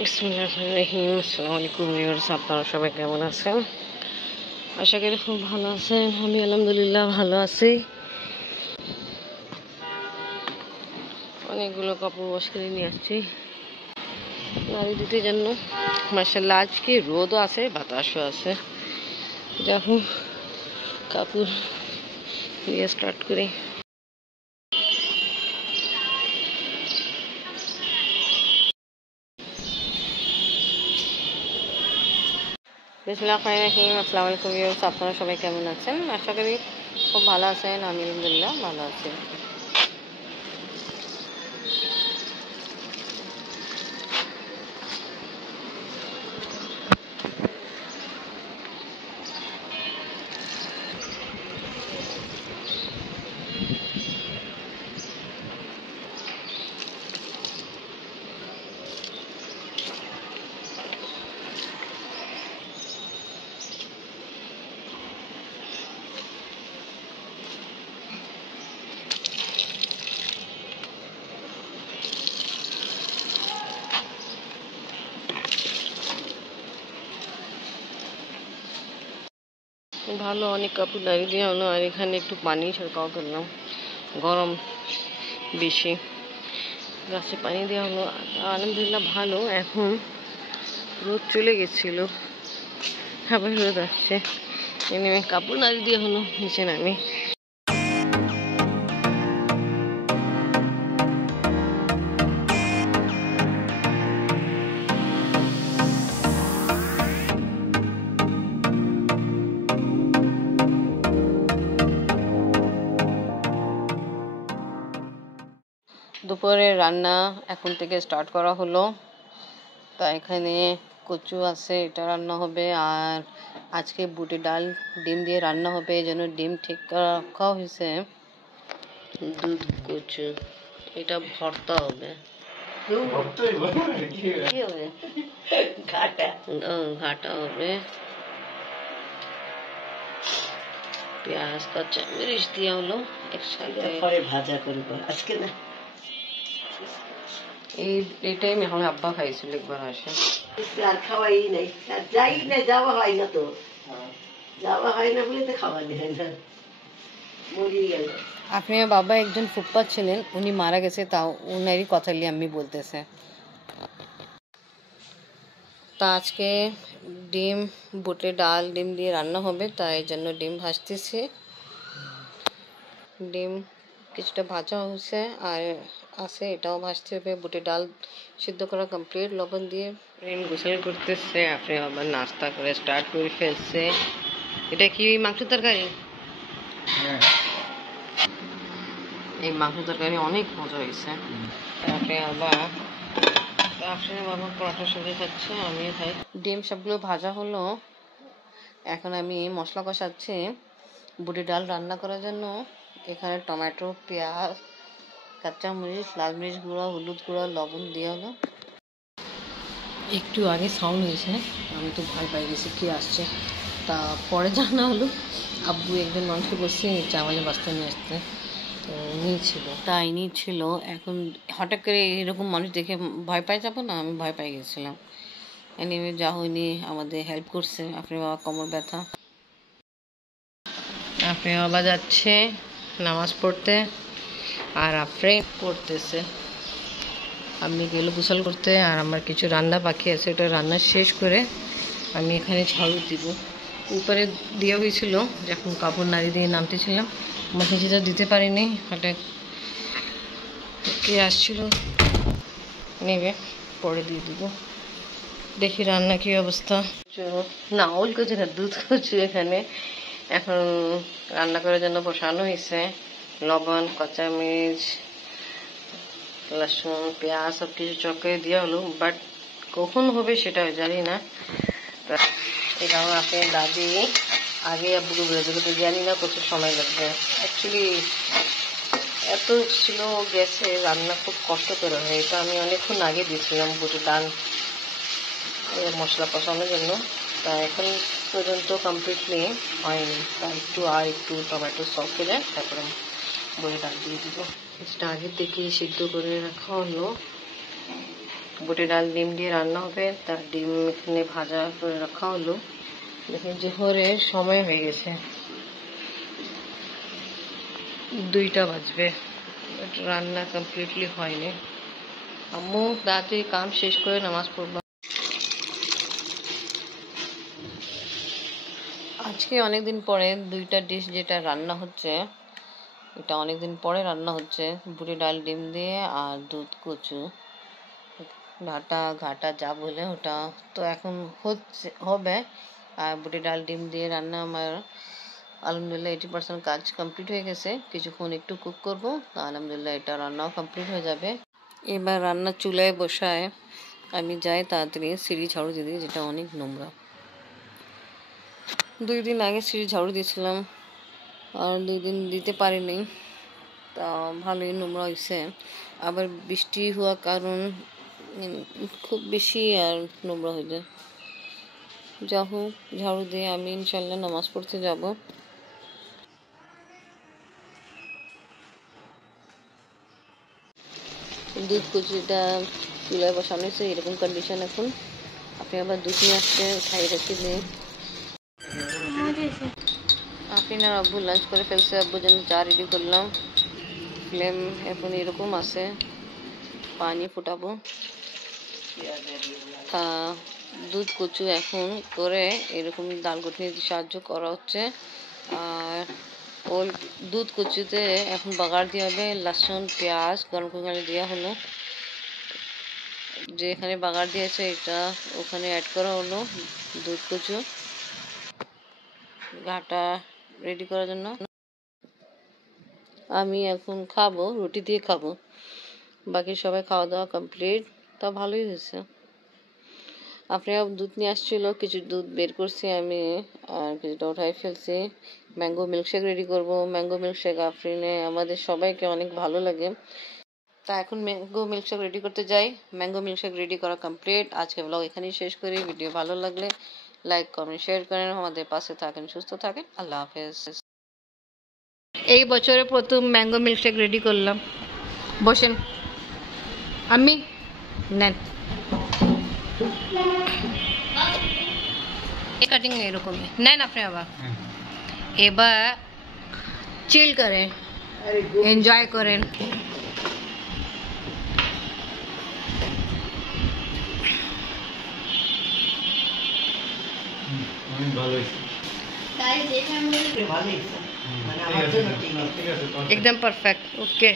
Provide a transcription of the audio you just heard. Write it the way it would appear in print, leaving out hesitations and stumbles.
বিসমিল্লাহির রহমানির রহিম। আসসালামু আলাইকুম ভিউয়ার্স, আপনারা সবাই কেমন আছেন? আশা করি খুব ভালো আছেন। আমি আলহামদুলিল্লাহ ভালো আছি। অনেকগুলো কাপড় ওয়াশ করে নিয়ে আসছি নাড়ি দিতে জন্য। মাশাআল্লাহ আজকে রোদও আছে, বাতাসও আছে। যখন কাপড় দিয়ে স্টার্ট করি। বিসমিল্লাহির রহমানির রহিম। আসসালামু আলাইকুম ভিউয়ার্স, আপনারা সবাই কেমন আছেন? আশা করি খুব ভালো আছেন। আমি আলহামদুলিল্লাহ ভালো আছি। ভালো অনেক কাপড় নাড়ি দিয়ে হলো, আর এখানে একটু পানি ছিড়কাও করলাম। গরম বেশি, গাছে পানি দেওয়া হলো। আলহামদুলিল্লাহ ভালো। এখন রোদ চলে গেছিল, আবার রোদ আসছে। নেমে কাপড় নাড়ি দিয়ে হলো নিচে নামি। দুপুরের রান্না এখন থেকে স্টার্ট করা হলো। তা এখানে কচু আছে, এটা রান্না হবে। আর আজকে বুটের ডাল ডিম দিয়ে রান্না হবে, এই জন্য ডিম ঠিক রাখা হয়েছে। দুধ কচু, এটা ভর্তা হবে। ঘাটা হবে। পেঁয়াজ কাঁচা মরিচ দিয়ে হলো একসাথে ভাজা করবো আজকে না। এইটাই এখন আব্বা খাইছিল একবার আসে। আর খাওয়াই নাই, যাই না, যাওয়া হয় না তো, যাওয়া হয় না বলে তো খাওয়া যায় না, মরিয়ে গেল। আপনার বাবা একজন ফুটপাত ছিলেন, উনি মারা গেছে, তাও উনারই কথা নিয়ে আমি বলতেছে। তা আজকে ডিম বুটের ডাল ডিম দিয়ে রান্না হবে, তাই জন্য ডিম ভাজতেছি। ডিম কিছুটা ভাজা হয়েছে আর আছে, এটাও ভাজতে হবে। বুটের ডাল সিদ্ধ করা কমপ্লিট, লবণ দিয়ে। ডিম গোসল করতেছে, আপনি আবার নাস্তা করে স্টার্ট করে ফেলছে। এটা কি মাংস তরকারি? এই মাংস তরকারি অনেক মজা হয়েছে। আপনি আবার বাবা পরোটার সাথে খাচ্ছে, আমিও খাই। ডিম সবগুলো ভাজা হলো, এখন আমি মশলা কষাচ্ছি বুটের ডাল রান্না করার জন্য। এখানে টমেটো, পেঁয়াজ, কাঁচামরিচ, লাল মরিচ গুঁড়ো, হলুদ গুঁড়ো, লবণ দিয়ে হলো। একটু আগে সাউন্ড হয়েছে, আমি তো ভয় পাই গেছি কি আসছে। তা পরে জানা হলো আব্বু একজন মানুষকে বসছে নিচে আমাদের বাস্তা নিয়ে আসতে, তো উনি ছিল, তাই ছিল। এখন হঠাৎ করে এরকম মানুষ দেখে ভয় পাই যাবো না, আমি ভয় পাই গেছিলাম। এনিওয়ে যা হয়নি আমাদের হেল্প করছে। আপনার বাবা কোমর ব্যথা, আপনি বাবা যাচ্ছে নামাজ পড়তে, আর আপনি পড়তেছে। আমি গেল গোসল করতে, আর আমার কিছু রান্না বাকি আছে, ওটা রান্না শেষ করে আমি এখানে ঝাড়ু দিব। উপরে দেওয়া হয়েছিল যখন কাপড় নাড়ি দিয়ে নামতেছিলাম, আমাকে যেটা দিতে পারিনি, হঠাৎ কে আসছিল নেবে, পরে দিয়ে দিব। দেখি রান্না কি অবস্থা। না ওল কচু না, দুধ কচু এখানে এখন রান্না করার জন্য বসানো হয়েছে। লবণ, কাঁচামরিচ, লসুন, পেঁয়াজ সব কিছু চক্করে দেওয়া হলো, বাট কখন হবে সেটা জানি না। এটাও আপনার দাদি আগে আব্বুকে বলেছে, কিন্তু জানি না কত সময় লাগবে। অ্যাকচুয়ালি এত ছিল গ্যাসে রান্না খুব কষ্ট করে হয়। এটা আমি অনেকক্ষণ আগে দিয়েছিলাম বুটের ডাল মশলা কষানোর জন্য, তা এখন পর্যন্ত কমপ্লিটলি হয়নি। তা একটু টমেটো সস করে তারপরে বুটের ডাল দিয়ে দিব। এটা আগে থেকে সিদ্ধ করে রাখা হলো। বুটের ডাল ডিম দিয়ে রান্না হবে, তার ডিম এখানে ভাজা করে রাখা হলো। দেখেন জোহরের সময় হয়ে গেছে, 2টা বাজবে, রান্না কমপ্লিটলি হয়নি। আম্মু তাড়াতাড়ি কাম শেষ করে নামাজ পড়বা। আজকে অনেকদিন পরে 2টা ডিশ যেটা রান্না হচ্ছে, এটা অনেকদিন পরে রান্না হচ্ছে। বুটের ডাল ডিম দিয়ে আর দুধ কচু, ঘাটা যা বলে ওটা তো এখন হবে। আর বুটের ডাল ডিম দিয়ে রান্না আমার আলহামদুলিল্লাহ 80% কাজ কমপ্লিট হয়ে গেছে। কিছুক্ষণ একটু কুক করব, আলহামদুলিল্লাহ এটা রান্নাও কমপ্লিট হয়ে যাবে। এবার রান্না চুলায় বসায় আমি যাই তাড়াতাড়ি সিঁড়ি ঝাড়ু দিয়ে দিই, যেটা অনেক নোংরা। 2 দিন আগে সিঁড়ি ঝাড়ু দিয়েছিলাম, আর 2 দিন দিতে পারিনি, তা ভালোই নোংরা হয়েছে। আবার বৃষ্টি হওয়ার কারণ খুব বেশি আর নোংরা হয়ে যায়। যা হোক ঝাড়ু দিয়ে আমি ইনশাল্লাহ নামাজ পড়তে যাব। দুধ কচুটা চুলায় বসানো হয়েছে, এরকম কন্ডিশন এখন। আপনি আবার দুধ নিয়ে আসতে খাই রেখে দিয়ে আফরিন আর আব্বু লাঞ্চ করে ফেলছে। আব্বুর জন্য চা রেডি করলাম। ফ্লেম এখন এরকম আছে, পানি ফুটাবো। দুধ কচু এখন করে এরকম ডাল ঘুটনি সাহায্য করা হচ্ছে। আর ওই দুধ কচুতে এখন বাগার দিয়ে হবে, লসুন পেঁয়াজ গরম করে দেওয়া হলো। যেখানে বাগার দিয়েছে এটা ওখানে অ্যাড করা হলো দুধ কচু। ঘাটা রেডি করার জন্য আমি এখন খাবো, রুটি দিয়ে খাবো। বাকি সবাই খাওয়া দাওয়া কমপ্লিট, তা ভালোই হয়েছে। আপনারা দুধ নিয়ে আসছিল, কিছু দুধ বের করছি আমি, আর কিছুটা উঠাই ফেলছি। ম্যাঙ্গো মিল্কশেক রেডি করব। ম্যাঙ্গো মিল্কশেক আফরিনে আমাদের সবাইকে অনেক ভালো লাগে, তা এখন ম্যাঙ্গো মিল্কশেক রেডি করতে যাই। ম্যাঙ্গো মিল্কশেক রেডি করা কমপ্লিট। আজকে ব্লগ এখানেই শেষ করি। ভিডিও ভালো লাগলে লাইক কমেন্ট শেয়ার করেন, আমাদের পাশে থাকেন, সুস্থ থাকেন। আল্লাহ হাফেজ। এই বছরে প্রথম ম্যাঙ্গো মিল্কশেক রেডি করলাম। বসেন আমি নেন। কাটিং এরকমই নেন আপনি। আবার এবার চিল করেন, এনজয় করেন। एकदम परफेक्ट। ओके।